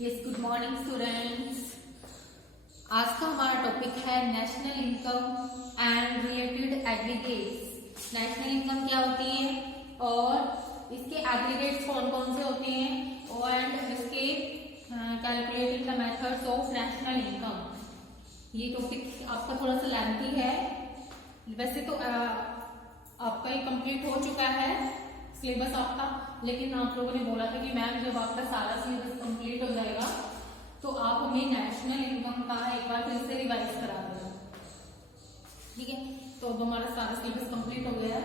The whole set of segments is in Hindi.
Yes, good morning students. आज का हमारा टॉपिक है national income and related aggregates. National income क्या होती है और इसके एग्रीगेट्स कौन कौन से होते हैं और एंड इसके calculating the methods of national income. ये टॉपिक आपका थोड़ा सा लेंथी है, वैसे तो आपका ये कंप्लीट हो चुका है सिलेबस आपका, लेकिन आप लोगों ने बोला था कि मैम जब आपका सारा सिलेबस कंप्लीट हो जाएगा तो आप हमें नेशनल इनकम का एक बार फिर से रिवाइज करा देना। ठीक है, तो अब हमारा सारा सिलेबस कंप्लीट हो गया है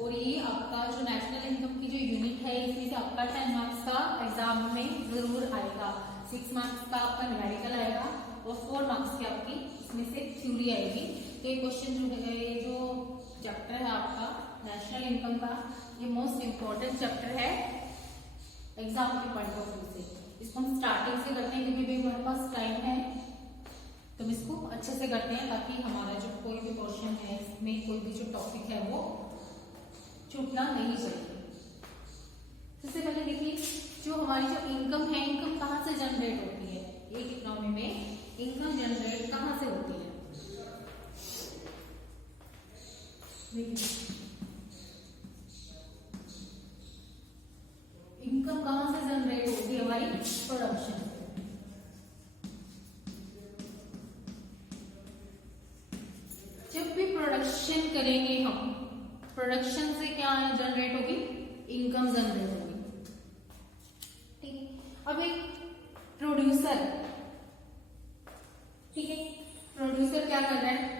और ये आपका जो नेशनल इनकम की जो यूनिट है इसमें से आपका 10 मार्क्स का एग्जाम में जरूर आएगा। 6 मार्क्स का आपका न्यूमेरिकल आएगा और 4 मार्क्स की आपकी इसमें से थ्योरी आएगी। तो ये क्वेश्चन जो है, ये जो चैप्टर है आपका नेशनल इनकम का, ये मोस्ट इम्पोर्टेंट चैप्टर है एग्जाम के पॉइंट ऑफ व्यू से। इसको हम स्टार्टिंग से करते हैं क्योंकि भी हमारे पास टाइम है, तो हम इसको अच्छे से करते हैं ताकि हमारा जो कोई भी क्वेश्चन है इसमें कोई भी जो टॉपिक है वो छूटना नहीं चाहिए। सबसे पहले देखिए, जो हमारी जो इनकम है, इनकम कहाँ से जनरेट होती है। एक इकोनॉमी में इनकम जनरेट कहाँ से होती है। इनकम कहां से जनरेट होती है, हमारी प्रोडक्शन से। जब भी प्रोडक्शन करेंगे हम, प्रोडक्शन से क्या जनरेट होगी, इनकम जनरेट होगी। ठीक है, अब एक प्रोड्यूसर, ठीक है, प्रोड्यूसर क्या कर रहा है,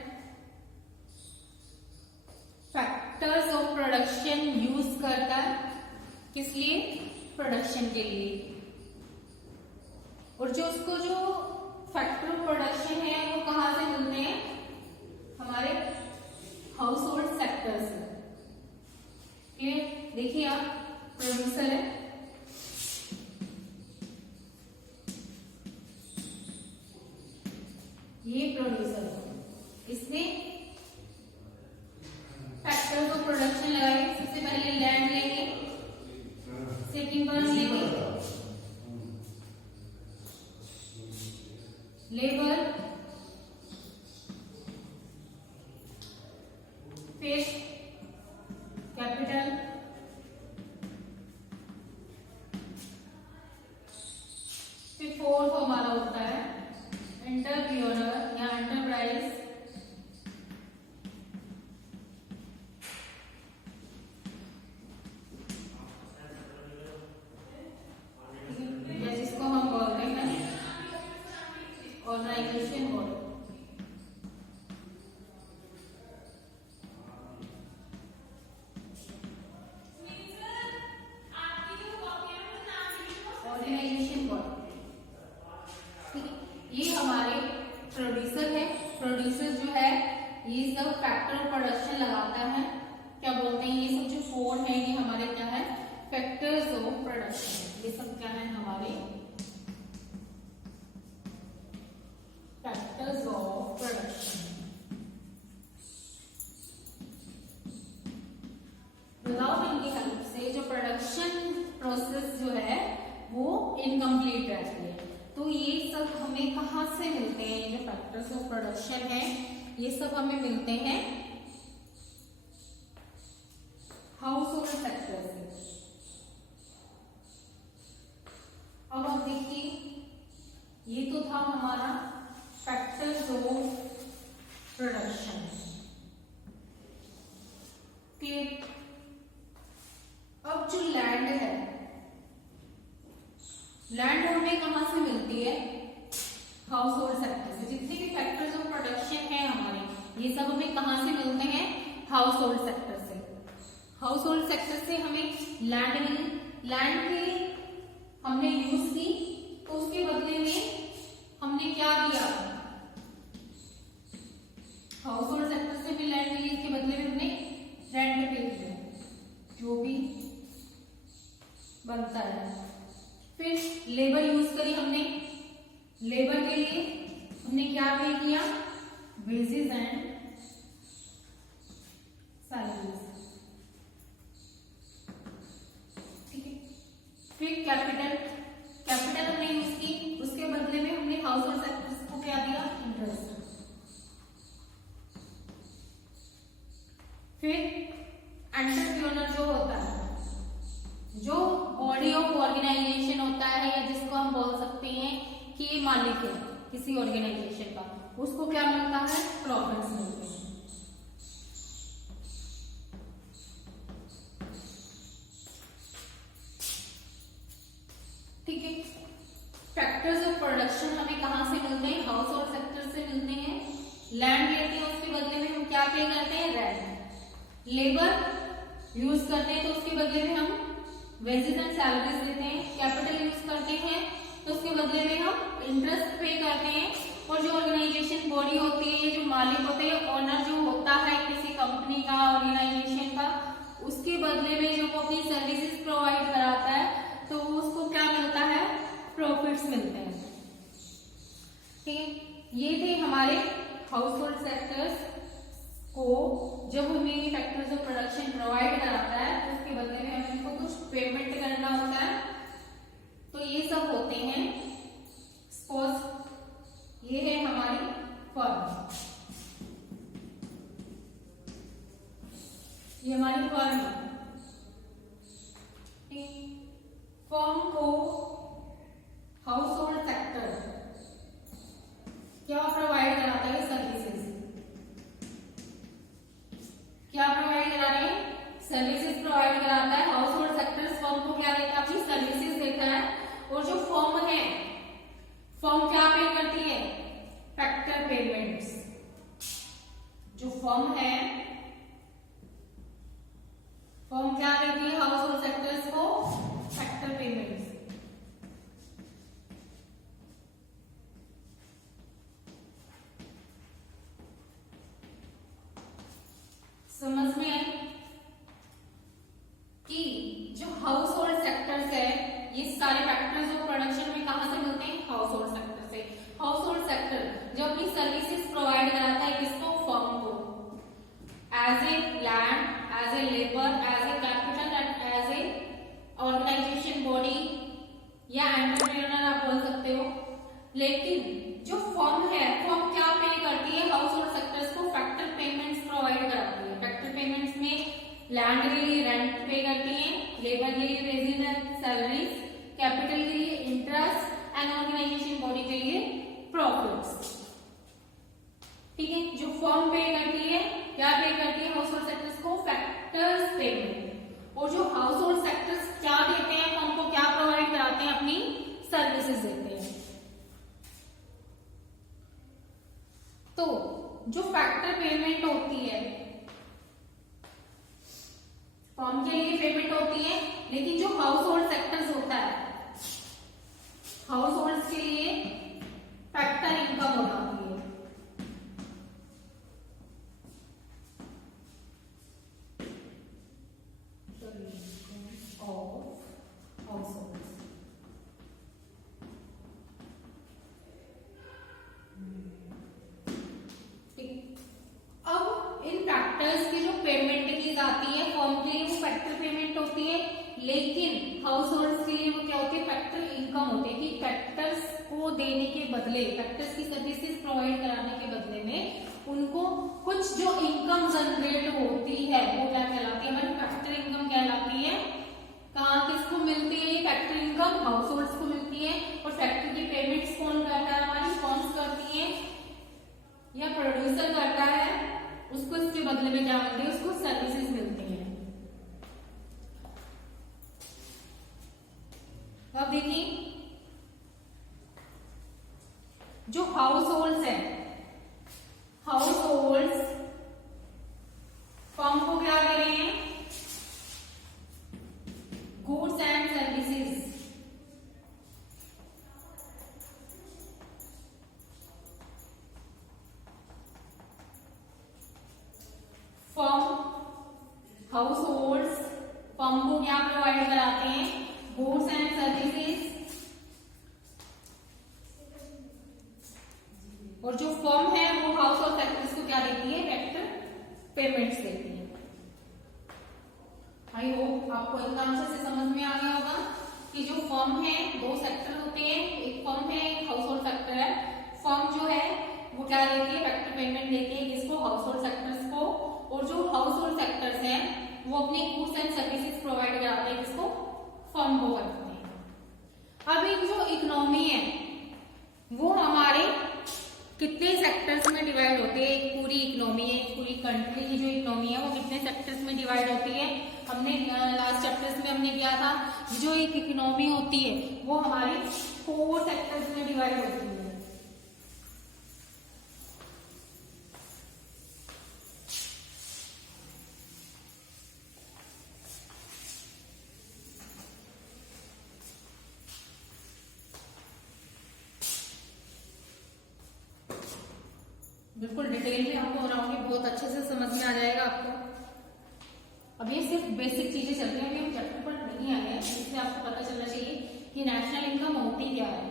फैक्टर्स ऑफ प्रोडक्शन यूज करता है, किस लिए, प्रोडक्शन के लिए। और जो उसको जो फैक्टर ऑफ प्रोडक्शन है वो कहां से मिलते हैं, हमारे हाउस होल्ड सेक्टर से। क्लियर, देखिए आप प्रोड्यूसर है, ये प्रोड्यूसर है, इसने फैक्टर्स ऑफ प्रोडक्शन लगाए। सबसे पहले लैंड लेंगे, सेकंड वन लेंगे लेबर, फिर कैपिटल, फिर फोर्थ हमारा होता है एंटरप्रेन्योर या एंटरप्राइज, जिसको हम बोलते हैं ऑर्गेनाइजेशन बोर्ड। ऑर्गेनाइजेशन बोर्ड, ठीक है, ये हमारे प्रोड्यूसर है। प्रोड्यूसर जो है ये सब फैक्टर ऑफ प्रोडक्शन लगाता है। क्या बोलते हैं, ये सब जो 4 है ये हमारे क्या है, फैक्टर्स ऑफ प्रोडक्शन। ये सब क्या है, हमारे फैक्टर्स ऑफ प्रोडक्शन। विदाउट इनकी हेल्प से जो प्रोडक्शन प्रोसेस जो है वो इनकम्प्लीट रहती है। तो ये सब हमें कहां से मिलते हैं, जो फैक्टर्स ऑफ प्रोडक्शन है ये सब हमें मिलते हैं हाउस होल्ड सेक्टर से। अब आप देखिए, ये तो था हमारा फैक्टर्स ऑफ प्रोडक्शन। फिर अब जो लैंड है, लैंड हमें कहां से मिलती है, हाउस होल्ड सेक्टर से। जितने भी फैक्टर्स ऑफ प्रोडक्शन है हमारे, ये सब हमें कहां से मिलते हैं, हाउस होल्ड सेक्टर से। हाउस होल्ड सेक्टर से हमें लैंड मिली, लैंड के हमने यूज की तो उसके बदले में हमने क्या दिया, हाउस होल्ड सेक्टर से भी लैंड मिली, इसके बदले में हमने रेंट पे दिया, जो भी बनता है। फिर लेबर यूज करी हमने, लेबर के लिए हमने क्या पे किया, वेजेस एंड सैलरीज। ठीक है, फिर कैपिटल, कैपिटल हमने यूज की हाउस होल्ड सेक्टर्स को क्या दिया, इंटरेस्ट। फिर एंटरप्रेन्योर जो होता है, जो बॉडी ऑफ ऑर्गेनाइजेशन होता है या जिसको हम बोल सकते हैं कि ये मालिक है किसी ऑर्गेनाइजेशन का, उसको क्या मिलता है, प्रॉफिट्स मिलते हैं। ठीक है। फैक्टर्स ऑफ प्रोडक्शन हमें कहां से मिलते हैं, हाउस होल्ड सेक्टर से मिलते हैं। लैंड लेते हैं, उसके बदले में हम क्या पे करते हैं, रेंट। लेबर यूज करते हैं तो उसके बदले में हम वेजेस एंड सैलरीज देते हैं। कैपिटल यूज करते हैं तो उसके बदले में हम इंटरेस्ट पे करते हैं। और जो ऑर्गेनाइजेशन बॉडी होती है, जो मालिक होते हैं, ओनर जो होता है किसी कंपनी का, ऑर्गेनाइजेशन का, उसके बदले में जो वो अपनी सर्विसेज प्रोवाइड कराता है तो उसको क्या मिलता है, प्रॉफिट्स मिलते हैं। ठीक है, ये थे हमारे हाउस होल्ड सेक्टर्स को जब हमें ये फैक्टर्स ऑफ प्रोडक्शन प्रोवाइड कराता है तो उसके बदले में हमें इनको कुछ पेमेंट करना होता है। तो ये सब होते हैं। सपोज ये है हमारी फर्म, ये हमारी फर्म है। फर्म को हाउस होल्ड सेक्टर क्या प्रोवाइड कराता है, सर्विसेज। क्या प्रोवाइड करा रहे हैं, सर्विसेज प्रोवाइड कराता है। हाउस होल्ड सेक्टर फर्म को क्या देता है, अपनी सर्विसेज देता है। और जो फर्म है, फर्म क्या पे करती है, फैक्टर पेमेंट्स। जो फर्म है, फर्म क्या करती है हाउस होल्ड सेक्टर्स को, फैक्टर पेमेंट्स। समझ में आई कि जो हाउस होल्ड सेक्टर्स है, ये सारे फैक्टर्स ऑफ प्रोडक्शन में कहां से मिलते हैं, हाउस होल्ड सेक्टर से। हाउस होल्ड सेक्टर जो अपनी सर्विसेज प्रोवाइड कराता है किसको, फर्म को, as a land, as a labour, as a capital and as a organisation body या एंटरप्रेन्योर आप बोल सकते हो। लेकिन जो फर्म है, फर्म क्या पे करती है, हाउस होल्ड सेक्टर्स को फैक्टर पेमेंट्स प्रोवाइड कराती है। फैक्टर पेमेंट्स में लैंड के लिए रेंट पे करती है, लेबर के लिए वेजेस एंड सैलरीज, कैपिटल के लिए इंटरेस्ट एंड ऑर्गेनाइजेशन बॉडी के लिए प्रॉफिट्स। ठीक है, जो फर्म पे करती है, क्या पे करती है, हाउस होल्ड सेक्टर्स को फैक्टर्स पेमेंट। और जो हाउस होल्ड सेक्टर्स क्या देते हैं, फर्म को क्या प्रोवाइड कराते हैं, अपनी सर्विसेज देते हैं। तो जो फैक्टर पेमेंट होती है, फर्म के लिए पेमेंट होती है, लेकिन जो हाउस होल्ड सेक्टर्स होता है, हाउस होल्ड के लिए फैक्टर इनकम होती है। लेकिन हाउस होल्ड के लिए वो क्या होती है, फैक्टर इनकम होती है कि फैक्टर्स को देने के बदले, फैक्टर्स की सर्विसेज प्रोवाइड कराने के बदले में उनको कुछ जो इनकम जनरेट होती है वो क्या कहलाती है, हमारी फैक्टर इनकम कहलाती है। कहाँ किसको मिलती है ये फैक्टर इनकम, हाउस होल्ड्स को मिलती है। और फैक्ट्री की पेमेंट्स कौन करता है, हमारी कौन करती है, या प्रोड्यूसर करता है, उसको इसके बदले में क्या मिलती है, उसको सर्विसेज मिलती है। अब देखिए जो हाउस होल्ड्स है, हाउस होल्ड्स फर्म को क्या दे रहे हैं, goods and services. Firm house holds firm को क्या प्रोवाइड कराते हैं, गुड्स एंड सर्विसेज। और जो फर्म है वो हाउस होल्ड सेक्टर्स को क्या देती है, फैक्टर पेमेंट्स देती है। आई होप आपको इतना अच्छे से समझ में आ गया होगा कि जो फर्म है, दो सेक्टर होते हैं, एक फर्म है, एक हाउस होल्ड सेक्टर है। होल्ड सेक्टर्स हैं वो अपने गुड्स एंड सर्विसेज प्रोवाइड कराते हैं, किसको, फर्म को करते हैं। अब एक जो इकोनॉमी है वो हमारे कितने सेक्टर्स में डिवाइड होती है, एक पूरी इकोनॉमी है, एक पूरी कंट्री की जो इकोनॉमी है वो कितने सेक्टर्स में डिवाइड होती है। हमने लास्ट चैप्टर्स में हमने किया था, जो एक इकोनॉमी होती है वो हमारी 4 सेक्टर्स में डिवाइड होती है। बिल्कुल डिटेल में आपको बनाऊंगी, बहुत अच्छे से समझ में आ जाएगा आपको। अब ये सिर्फ बेसिक चीजें चल रही हैं, अभी हम चैप्टर पर नहीं आए हैं, इसलिए आपको पता चलना चाहिए कि नेशनल इनकम होती क्या है,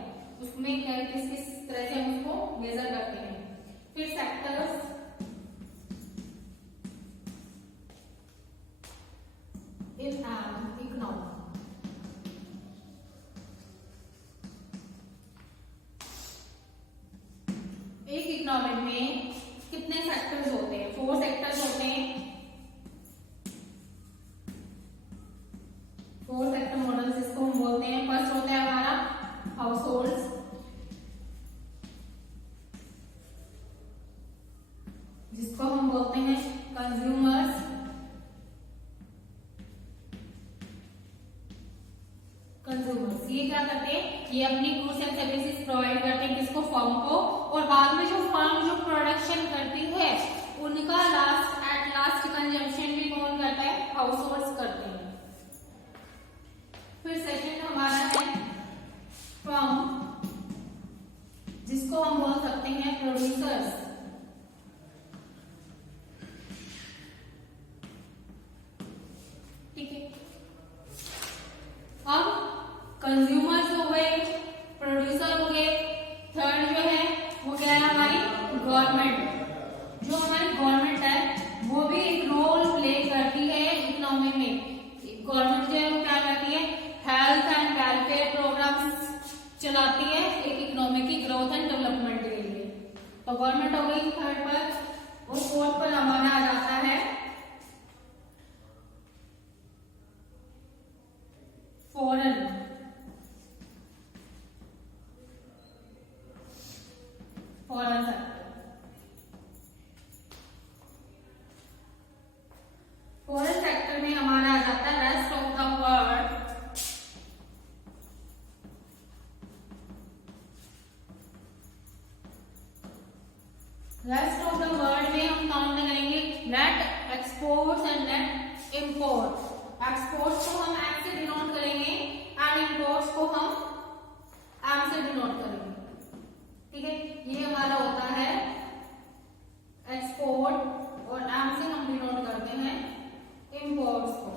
उसमें किस किस तरह से हम उसको मेजर करते हैं। फिर सेक्टर्स, इन एन इकोनॉमी, एक इकोनॉमी में कितने सेक्टर्स होते हैं, 4 सेक्टर्स होते हैं। 4 सेक्टर मॉडल जिसको हम बोलते हैं, फर्स्ट होता है हमारा हाउस होल्ड्स, जिसको हम बोलते हैं कंज्यूमर्स, ये क्या करते हैं, ये अपनी गुड्स एंड सर्विसेज प्रोवाइड करते हैं, किसको, फर्म को, और बाद में जो फर्म जो प्रोडक्शन करती है उनका एट लास्ट कंजम्पशन भी कौन करता है, हाउस होल्ड्स करते हैं। फिर सेकंड हमारा है फर्म, जिसको हम बोल सकते हैं प्रोड्यूसर्स, ठीक है। अब कंज्यूमर्स हो गए, प्रोड्यूसर हो गए, थर्ड जो है वो क्या है, हमारी गवर्नमेंट। जो हमारी गवर्नमेंट है वो भी एक रोल प्ले करती है इकोनॉमी में। गवर्नमेंट जो है वो क्या करती है, हेल्थ एंड वेलफेयर प्रोग्राम्स चलाती है एक इकोनॉमी की ग्रोथ एंड डेवलपमेंट के लिए। तो गवर्नमेंट हो गई थर्ड पर, और फोर्थ पर हमारा आ जाता है फॉरेन सेक्टर। फॉरेन सेक्टर में हमारा आ जाता है rest of the world, rest of the world में हम काउंट करेंगे net exports and net import. Exports को हम एक्स से डिनोट करेंगे एंड इंपोर्ट्स को हम एम से डिनोट करेंगे, ठीक है। ये हमारा होता है एक्सपोर्ट और एम से हम डिनोट करते हैं इंपोर्ट्स को,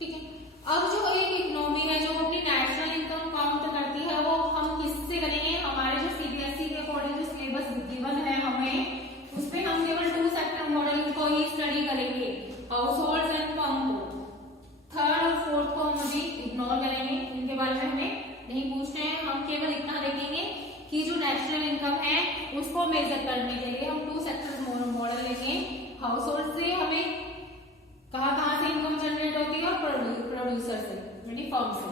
ठीक है। अब जो एक इकोनॉमी है जो अपनी नेशनल इनकम काउंट करती है वो हम किससे करेंगे, हमारे जो सीबीएसई के अकॉर्डिंग जो सिलेबस गिवन है हमें, उस पे हम केवल 2 सेक्टर मॉडल को ही स्टडी करेंगे, हाउस होल्ड एंड फर्म को। थर्ड और फोर्थ को हम अभी इग्नोर करेंगे, इनके बारे में हमें नहीं पूछना है। हम केवल इतना देखेंगे कि जो नेशनल इनकम है उसको मेजर करने के लिए हम 2 सेक्टर मॉडल लेंगे। हाउस होल्ड से हमें कहाँ से इनकम जनरेट होती है, और प्रोड्यूसर से यानी फर्म से।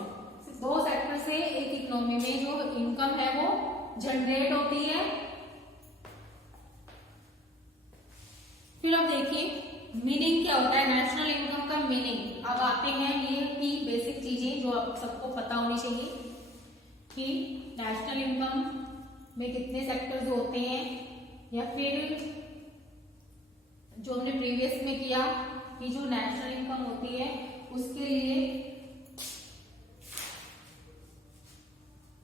2 सेक्टर से एक इकोनॉमी में जो इनकम है वो जनरेट होती है। फिर अब देखिए मीनिंग क्या होता है नेशनल इनकम का मीनिंग। अब आते हैं ये की बेसिक चीजें जो आप सबको पता होनी चाहिए कि नेशनल इनकम में कितने सेक्टर्स होते हैं, या फिर जो हमने प्रीवियस में किया कि जो नेशनल इनकम होती है उसके लिए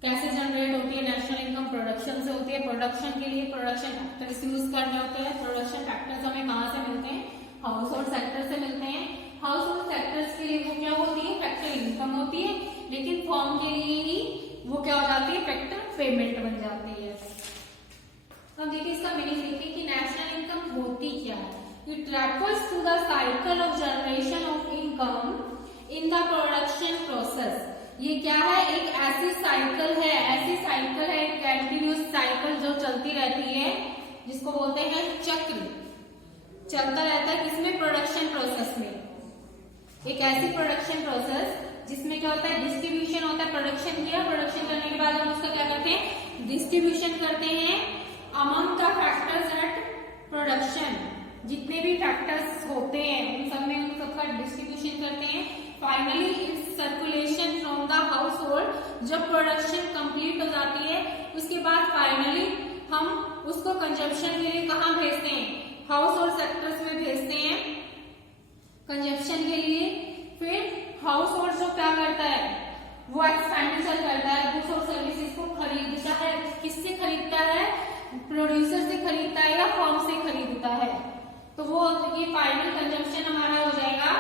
कैसे जनरेट होती है। नेशनल इनकम प्रोडक्शन से होती है, प्रोडक्शन के लिए प्रोडक्शन फैक्टर्स यूज करने होते हैं। प्रोडक्शन फैक्टर्स हमें कहाँ से मिलते हैं, हाउस होल्ड सेक्टर से मिलते हैं। हाउस होल्ड सेक्टर्स के लिए वो क्या होती है, फैक्टर इनकम होती है, लेकिन फर्म के लिए ही वो क्या हो जाती है, फैक्टर पेमेंट बन जाती है। तो देखिए इसका मीनिंग देखिए कि नेशनल इनकम होती क्या है। It refers to the cycle of generation of income in the production process. ये क्या है, एक ऐसी साइकिल है, एक कंटिन्यूस साइकिल जो चलती रहती है, जिसको बोलते हैं चक्र। चलता रहता है किसमें, प्रोडक्शन प्रोसेस में। एक ऐसी प्रोडक्शन प्रोसेस जिसमें क्या होता है, डिस्ट्रीब्यूशन होता है। प्रोडक्शन किया, प्रोडक्शन करने के बाद हम उसका क्या करते हैं, डिस्ट्रीब्यूशन करते हैं among the factors at production. जितने भी फैक्टर्स होते हैं उन सब में उन सबका डिस्ट्रीब्यूशन करते हैं। Finally it's circulation from the house hold. जब प्रोडक्शन कंप्लीट हो जाती है उसके बाद फाइनली हम उसको कंजम्पशन के लिए कहाँ भेजते हैं, हाउस होल्ड सेक्टर्स में भेजते हैं कंजम्पशन के लिए। फिर हाउस होल्ड जो क्या करता है, वो एक्सपेंडिचर करता है, गुड्स और सर्विसेज को खरीदता है। किससे खरीदता है, प्रोड्यूसर से खरीदता है या फर्म से खरीदता है। तो वो ये फाइनल कंजम्पशन हमारा हो जाएगा।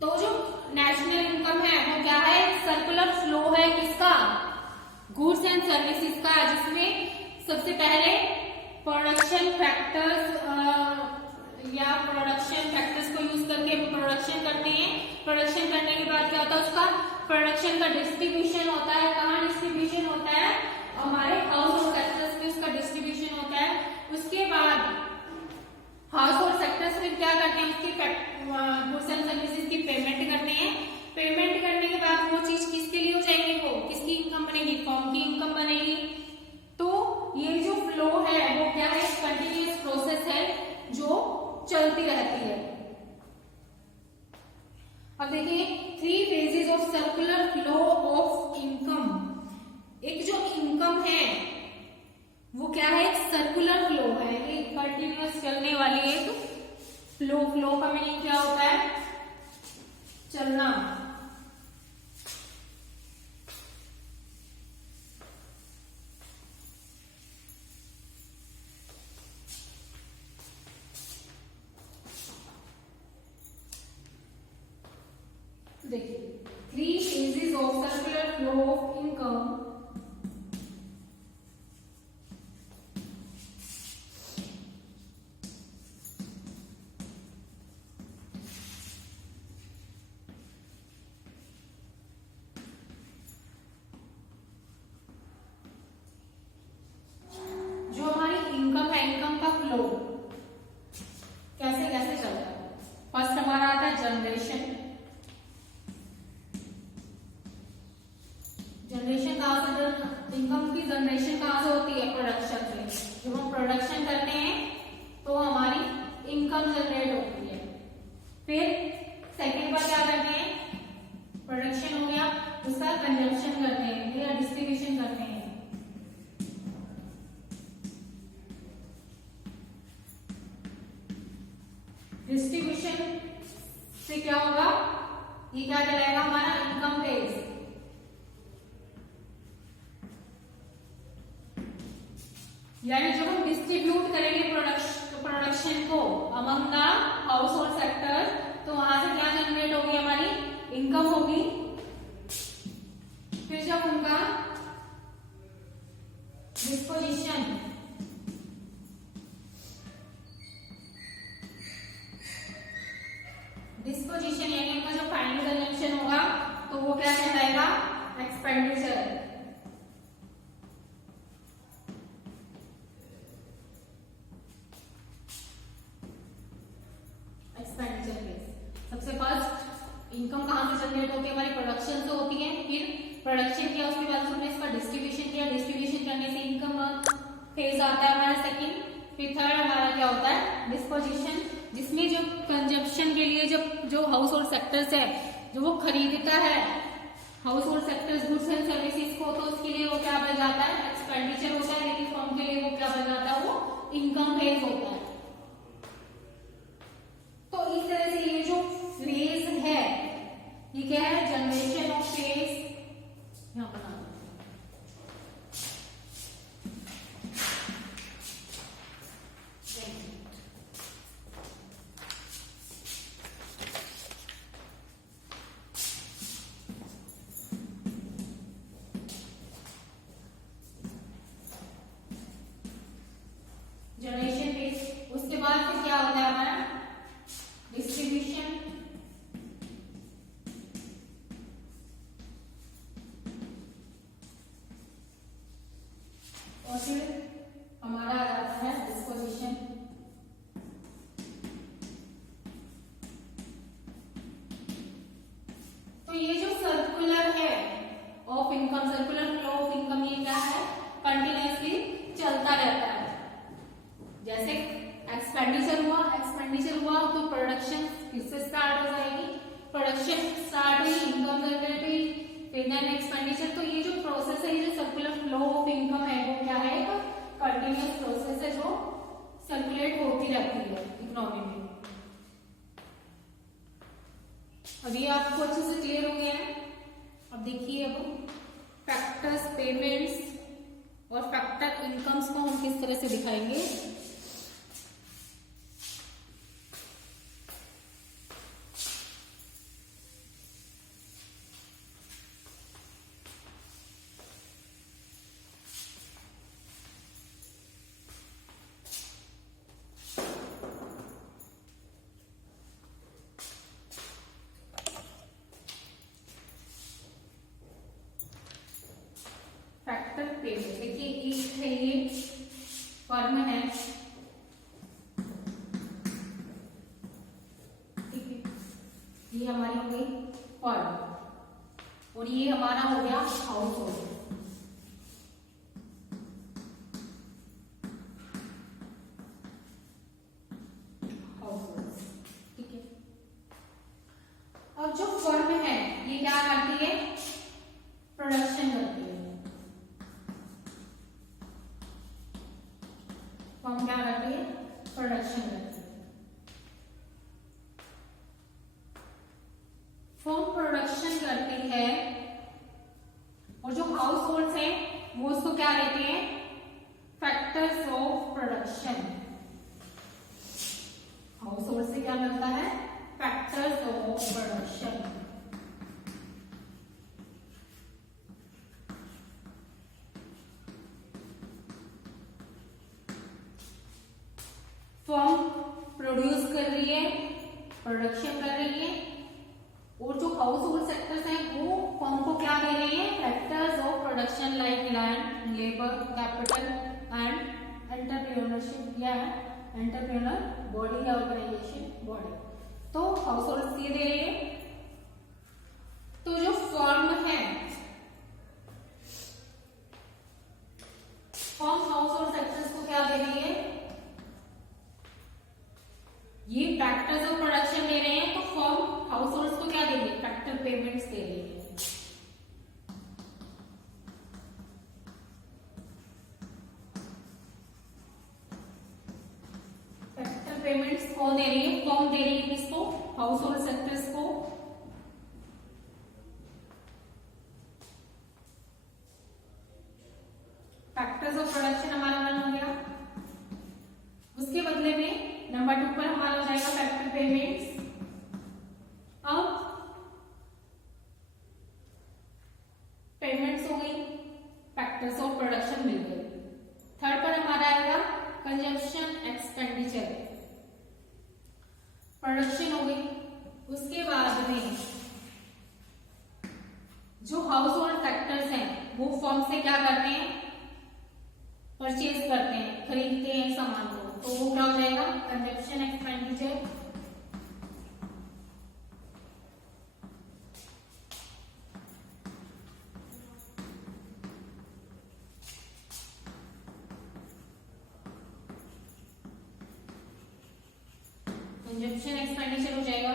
तो जो नेशनल इनकम है वो क्या है, सर्कुलर फ्लो है किसका, गुड्स एंड सर्विसेज का, जिसमें सबसे पहले प्रोडक्शन फैक्टर्स या प्रोडक्शन फैक्टर्स को यूज करके प्रोडक्शन करते हैं। प्रोडक्शन करने के बाद क्या होता है, उसका प्रोडक्शन का डिस्ट्रीब्यूशन होता है। कहाँ डिस्ट्रीब्यूशन होता है, हमारे हाउस होल्ड सेक्टर्स में उसका डिस्ट्रीब्यूशन होता है। उसके बाद हाउस होल्ड सेक्टर्स में क्या करते हैं, उसकी गुड्स एंड सर्विसेज की पेमेंट करते हैं। पेमेंट करने के बाद वो चीज किसके लिए हो जाएगी, वो किसकी इनकम बनेगी, फर्म की इनकम बनेगी। तो ये जो फ्लो है वो क्या है, कंटिन्यूअस प्रोसेस है जो चलती रहती है। अब देखिए 3 phases of circular flow of income. एक जो इनकम है वो क्या है, एक सर्कुलर फ्लो है, एक कंटिन्यूअस चलने वाली एक फ्लो। फ्लो का मीनिंग क्या होता है, चलना। देखिए 3 phases of circular flow of income. जो हमारी इनकम है, इनकम का फ्लो कैसे कैसे चलता है। फर्स्ट हमारा आता है जनरेशन। जनरेशन कहाँ से, इनकम की जनरेशन कहाँ से होती है, प्रोडक्शन से। जब हम प्रोडक्शन करते हैं तो हमारी इनकम जनरेट होती है। फिर सेकेंड बार क्या करते हैं, प्रोडक्शन हो गया, उसका कंजम्पशन करते हैं या डिस्ट्रीब्यूशन करते हैं। डिस्ट्रीब्यूशन से क्या होगा, ये क्या कहलाएगा, हमारा इनकम फेज। यानी जब हम डिस्ट्रीब्यूट करेंगे प्रोडक्शन को among the house hold sector, तो वहां से क्या जनरेट होगी, हमारी इनकम होगी। फिर जब उनका डिस्पोजिशन, यानी उनका जो फाइनल कंजम्पशन होगा तो वो क्या कहलाएगा, एक्सपेंडिचर। सबसे फर्स्ट इनकम कहाँ से जनरेट होती है, हमारी प्रोडक्शन से होती है। फिर प्रोडक्शन किया, उसके बाद हमने इसका डिस्ट्रीब्यूशन किया, डिस्ट्रीब्यूशन करने से इनकम फेज आता है हमारा सेकंड। फिर थर्ड हमारा क्या होता है, डिस्पोजिशन, जिसमें जो कंजप्शन के लिए जब जो हाउस होल्ड सेक्टर्स है जो वो खरीदता है, house hold sectors goods and services को, तो उसके लिए वो क्या बन जाता है, एक्सपेंडिचर होता है। लेकिन फर्म के लिए वो क्या बन जाता है, वो इनकम फेज होता है। तो इस तरह से ये जो फेज है ये क्या है, जनरेशन ऑफ फेज। यहां बना जनरेशन फेज। उसके बाद फिर क्या होता है हमारा, distribution. Income, circular flow of income ये क्या है, कंटिन्यूअसली चलता रहता है। जैसे एक्सपेंडिचर हुआ तो प्रोडक्शन किससे स्टार्ट हो जाएगी, प्रोडक्शन स्टार्ट हुई, इनकम जनरेट हुई, फिर देन एक्सपेंडिचर। तो ये जो प्रोसेस है, ये जो सर्कुलर फ्लो ऑफ इनकम है वो क्या है, कंटिन्यूअस प्रोसेस है जो सर्कुलेट होती रहती है इकोनॉमी में। अब ये आपको अच्छे से क्लियर हो गया है। अब देखिए अब फैक्टर्स पेमेंट्स और फैक्टर इनकम्स को हम किस तरह से दिखाएंगे। फैक्टर पेमेंट देखिए, एक है ये फर्म है, ठीक है, ये हमारी हो गई फर्म और ये हमारा हो गया हाउस होल्ड। ठीक है, अब जो फर्म है ये क्या करती है, प्रोडक्शन करती है। फर्म क्या करती है, प्रोडक्शन करती है। फर्म प्रोडक्शन करती है और जो हाउस होल्ड है वो उसको क्या लेते हैं, factors of production. House hold से क्या मिलता है, factors of production. Firm produce कर रही है, प्रोडक्शन कर रही है और जो हाउस होल्ड सेक्टर्स हैं वो फर्म को क्या दे रहे हैं, factors of production like land, labour, capital and entrepreneurship या एंटरप्रेन्योर बॉडी या ऑर्गेनाइजेशन बॉडी। तो हाउस होल्ड ये दे रहे हैं। तो जो फर्म है, फर्म हाउस होल्ड सेक्टर्स को क्या दे रही है, ये फैक्टर्स ऑफ प्रोडक्शन दे रहे हैं। तो फर्म हाउस होल्ड्स को क्या देंगे, फैक्टर पेमेंट्स दे रही है। फैक्टर पेमेंट्स कौन दे रही है, फर्म दे रही है किसको, हाउस होल्ड सेक्टर्स को। फैक्टर्स ऑफ प्रोडक्शन हमारा वन हो गया। उसके बदले में नंबर 2 पर हमारा हो जाएगा फैक्टर पेमेंट्स। अब पेमेंट्स हो गई, फैक्टर्स ऑफ प्रोडक्शन मिल गए। थर्ड पर हमारा आएगा कंजम्पशन एक्सपेंडिचर, प्रोडक्शन हो गई। उसके बाद में जो हाउस होल्ड फैक्टर्स हैं वो फर्म से क्या करते हैं, परचेज करते हैं, खरीदते हैं सामान को, तो वो क्या हो जाएगा, कंजम्पशन एक्सपेंडिचर। कंजम्पशन एक्सपेंडिचर हो जाएगा।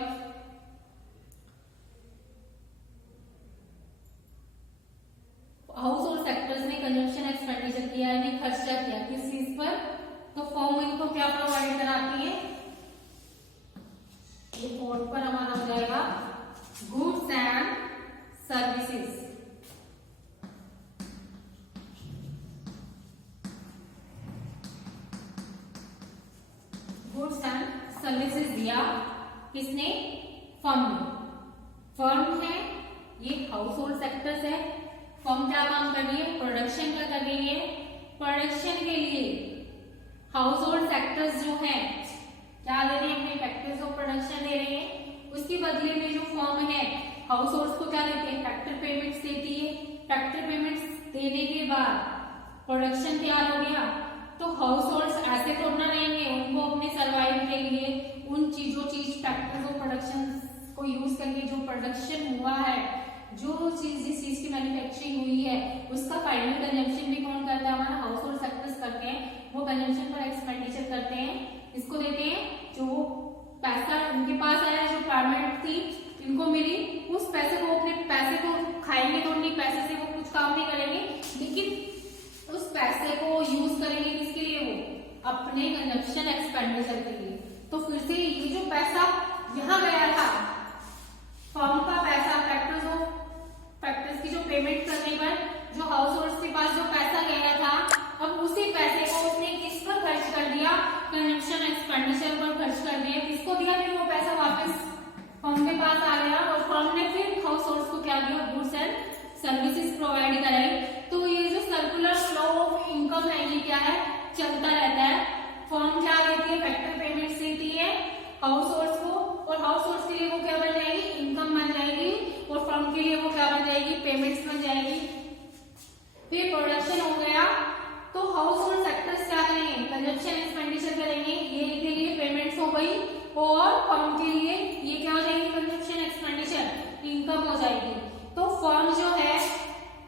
हाउस होल्ड सेक्टर्स ने कंजम्पशन एक्सपेंडिचर किया है, खर्चा किया किस चीज पर, तो फर्म इनको क्या प्रोवाइड कराती है, ये फोर्थ पर हमारा हो जाएगा goods and services. Goods and services दिया किसने, फर्म ने। फर्म है, ये हाउस होल्ड सेक्टर्स है। फर्म क्या काम कर रही है, प्रोडक्शन का कर रही है। प्रोडक्शन के लिए हाउस होल्ड सेक्टर्स जो है क्या दे रहे हैं, अपने फैक्टर्स ऑफ प्रोडक्शन दे रहे हैं। उसके बदले में जो फर्म है हाउस होल्ड्स को क्या देती है, फैक्टर पेमेंट्स देती है। फैक्टर पेमेंट्स देने के बाद प्रोडक्शन तैयार हो गया, तो हाउस होल्ड्स ऐसे तो ना रहेंगे, उनको अपने सर्वाइव के लिए उन चीज फैक्टर्स ऑफ प्रोडक्शन को यूज करके जो प्रोडक्शन हुआ है जो चीज जिस चीज की मैन्युफैक्चरिंग हुई है उसका फाइनल कंजम्पशन भी कौन करता है, हमारा हाउस होल्ड सेक्टर्स करते हैं, वो कंजम्पशन पर एक्सपेंडिचर करते हैं, इसको देते हैं। जो पैसा उनके पास आया, जो पेमेंट थी इनको मिली, उस पैसे को अपने पैसे को खाएंगे तो नहीं, पैसे से वो कुछ काम नहीं करेंगे, लेकिन उस पैसे को यूज करेंगे किसके लिए, वो अपने कंजम्पशन एक्सपेंडिचर के लिए। तो फिर से ये जो पैसा यहाँ गया था, फर्म का पैसा, फैक्टर्स की जो पेमेंट करने पर जो हाउस होल्ड के पास जो पैसा गया था, अब उसी पैसे को उसने किस पर खर्च कर दिया, कंजम्पशन एक्सपेंडिचर पर खर्च कर दिया। किसको दिया, फिर वो पैसा वापस फर्म के पास आ गया और फर्म ने फिर हाउस होल्ड को क्या दिया, गुड्स एंड सर्विसेज प्रोवाइड कराई। तो ये जो सर्कुलर फ्लो ऑफ इनकम है ये क्या है, चलता रहता है। फर्म क्या देती है, फैक्टर पेमेंट देती है हाउस होल्ड को, और हाउस होल्ड के लिए वो क्या बन जाएगी, इनकम बन जाएगी, और फर्म के लिए वो क्या बन जाएगी, पेमेंट्स बन जाएगी। फिर प्रोडक्शन हो गया, तो हाउस होल्ड सेक्टर्स क्या करेंगे, कंजम्पशन एक्सपेंडिचर करेंगे, ये के लिए पेमेंट्स हो गई, और फर्म के लिए ये क्या हो जाएगी, कंजम्पशन एक्सपेंडिचर, इनकम हो जाएगी। तो फर्म जो है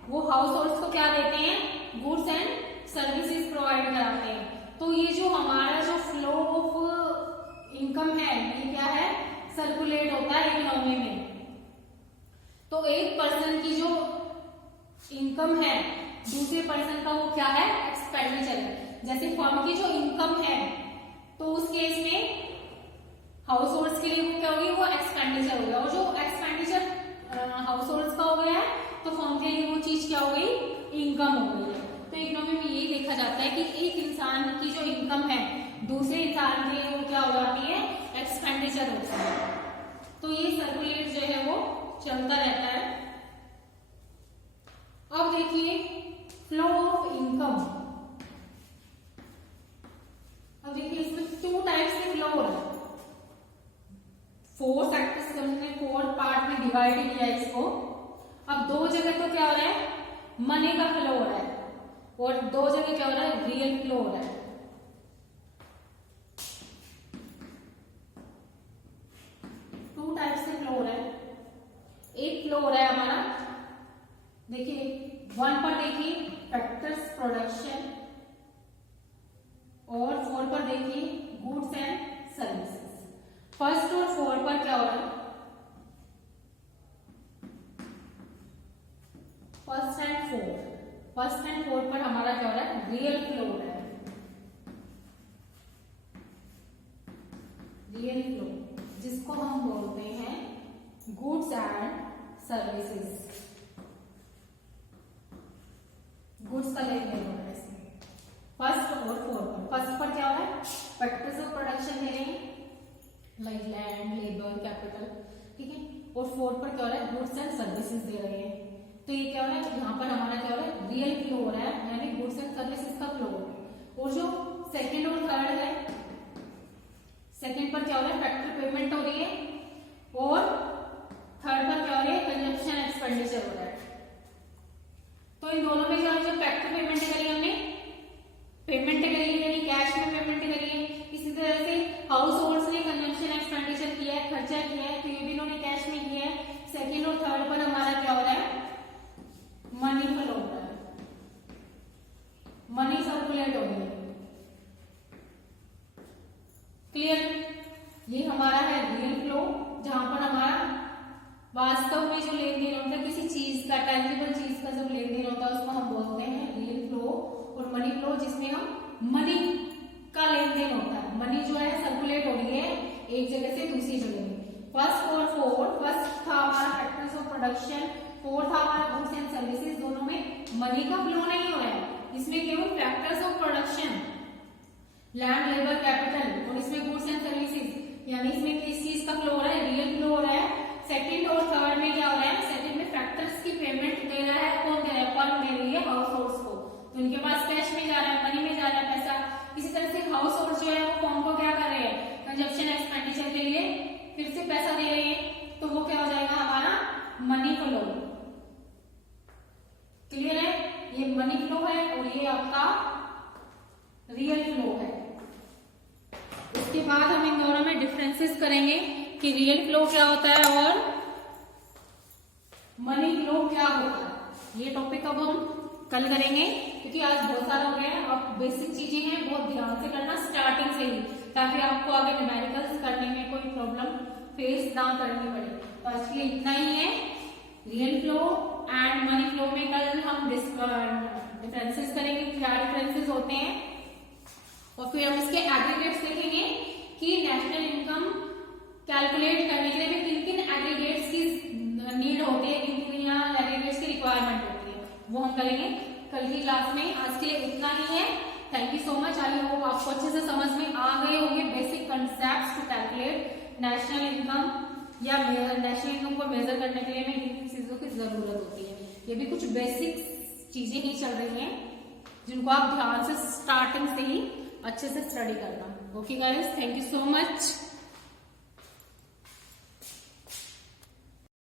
वो हाउस होल्ड को क्या देते हैं, गुड्स एंड सर्विसेज प्रोवाइड कराते हैं। तो ये जो हमारा जो फ्लो ऑफ इनकम है ये क्या है, सर्कुलेट होता है इकोनॉमी में। तो एक पर्सन की जो इनकम है दूसरे पर्सन का वो क्या है, एक्सपेंडिचर। जैसे फर्म की जो इनकम है तो उस केस में हाउस होल्ड्स के लिए वो क्या होगी, वो एक्सपेंडिचर हो गया, और जो एक्सपेंडिचर हाउस होल्ड्स का हो गया है तो फर्म के लिए वो चीज क्या हो गई, इनकम हो गई है। तो इकोनॉमी में यही देखा जाता है कि एक इंसान की जो इनकम है दूसरे इंसान के लिए वो क्या हो जाती है, एक्सपेंडिचर होता है। तो ये सर्कुलेट जो है वो चलता रहता है। अब देखिए फ्लो ऑफ इनकम। अब देखिए इसमें 2 टाइप्स के फ्लो हो रहे हैं। 4 सेक्टर्स हमने 4 पार्ट में डिवाइड किया है इसको। अब 2 जगह तो क्या हो रहा है, मनी का फ्लो हो रहा है, और 2 जगह क्या हो रहा है, रियल फ्लो हो रहा है। फ्लो हो रहा है, एक फ्लो हो रहा है हमारा, देखिए 1 पर देखिए फैक्टर्स प्रोडक्शन, और 4 पर देखिए गुड्स एंड सर्विसेज। फर्स्ट और 4 पर क्या हो रहा है, फर्स्ट एंड 4 पर हमारा क्या हो रहा है, रियल फ्लो हो रहा है, रियल फ्लो, जिसको हम बोलते हैं गुड्स एंड सर्विसेज। गुड्स का लेन देन हो रहा है इसमें फर्स्ट और 4 पर। फर्स्ट पर क्या हो रहा है, फैक्टर्स ऑफ प्रोडक्शन दे रहे हैं, लाइक लैंड, लेबर, कैपिटल, ठीक है, और 4 पर क्या हो रहा है, गुड्स एंड सर्विसेज दे रहे हैं। तो ये क्या हो रहा है, यहाँ पर हमारा क्या हो रहा है, रियल फ्लो हो रहा है, यानी गुड्स एंड सर्विसेज का फ्लो हो रहा है। और जो सेकेंड और थर्ड है, सेकेंड पर क्या हो रहा है, फैक्टर पेमेंट हो रही है, और थर्ड पर क्या हो रही है, कंजम्पशन एक्सपेंडिचर हो रहा है। तो इन दोनों में जो फैक्टर पेमेंट करी हमने, पेमेंट करी यानी कैश में पेमेंट करी है, इसी तरह से हाउस होल्ड्स ने कंजम्पशन एक्सपेंडिचर किया है, खर्चा किया है, तो ये भी इन्होंने कैश में किया है। सेकेंड और थर्ड पर हमारा क्या हो रहा है, मनी फ्लो हो रहा है, मनी सर्कुलेट हो रही है। क्लियर, ये हमारा है रियल फ्लो, जहां पर हमारा वास्तव में जो लेन देन होता है किसी चीज का, टेंजिबल चीज का जब लेन देन होता है उसको हम बोलते हैं रियल फ्लो। और मनी फ्लो जिसमें हम मनी का लेन देन होता है, मनी जो है सर्कुलेट हो रही है एक जगह से दूसरी जगह में। फर्स्ट और 4, फर्स्ट था हमारा फैक्टर्स ऑफ प्रोडक्शन, 4 था हमारा गुड्स एंड सर्विसेज। दोनों में मनी का फ्लो नहीं हो रहा है, इसमें केवल factors of production, land, labour, capital, और इसमें गुड्स एंड सर्विसेज, यानी इसमें किस चीज का फ्लो हो रहा है, रियल फ्लो हो रहा है। सेकंड और थर्ड में क्या हो रहा है, सेकंड में फैक्टर्स की पेमेंट दे रहा है, कौन दे रहा है, फर्म दे रही है हाउस होल्ड्स को, तो उनके पास कैश में जा रहा है, मनी में जा रहा है पैसा। इसी तरह से हाउस होल्ड्स जो है वो फर्म को क्या कर रहे हैं, कंजम्पशन एक्सपेंडिचर के लिए फिर से पैसा दे रहे हैं, तो वो क्या हो जाएगा हमारा मनी फ्लो। क्लियर है, ये मनी फ्लो है और ये आपका रियल फ्लो है। उसके बाद हम इन दोनों में डिफरेंसेस करेंगे कि रियल फ्लो क्या होता है और मनी फ्लो क्या होता है, ये टॉपिक अब हम कल करेंगे, क्योंकि आज बहुत सारा हो गया है। अब बेसिक चीजें हैं, बहुत ध्यान से करना स्टार्टिंग से ही, ताकि आपको आगे न्यूमेरिकल्स करने में कोई प्रॉब्लम फेस ना करनी पड़े। तो आज के लिए इतना ही है। Real flow and money flow में कल हम डिफरेंसेस करेंगे, क्या डिफरेंसेस होते हैं, और फिर हम इसके एग्रीगेट्स देखेंगे कि नेशनल इनकम कैलकुलेट करने के लिए भी किन किन एग्रीगेट्स की नीड होती है, किन किन यहाँ एग्रीगेट्स की रिक्वायरमेंट होती है, वो हम करेंगे कल की क्लास में। आज के लिए इतना ही है। Thank you so much. I hope आपको अच्छे से समझ में आ गए होंगे basic concept to calculate national income या नेशनल इनकम को मेजर करने के लिए हमें किन किन चीजों की जरूरत होती है। ये भी कुछ बेसिक चीजें ही चल रही हैं, जिनको आप ध्यान से स्टार्टिंग से ही अच्छे से स्टडी करना। Okay guys, thank you so much.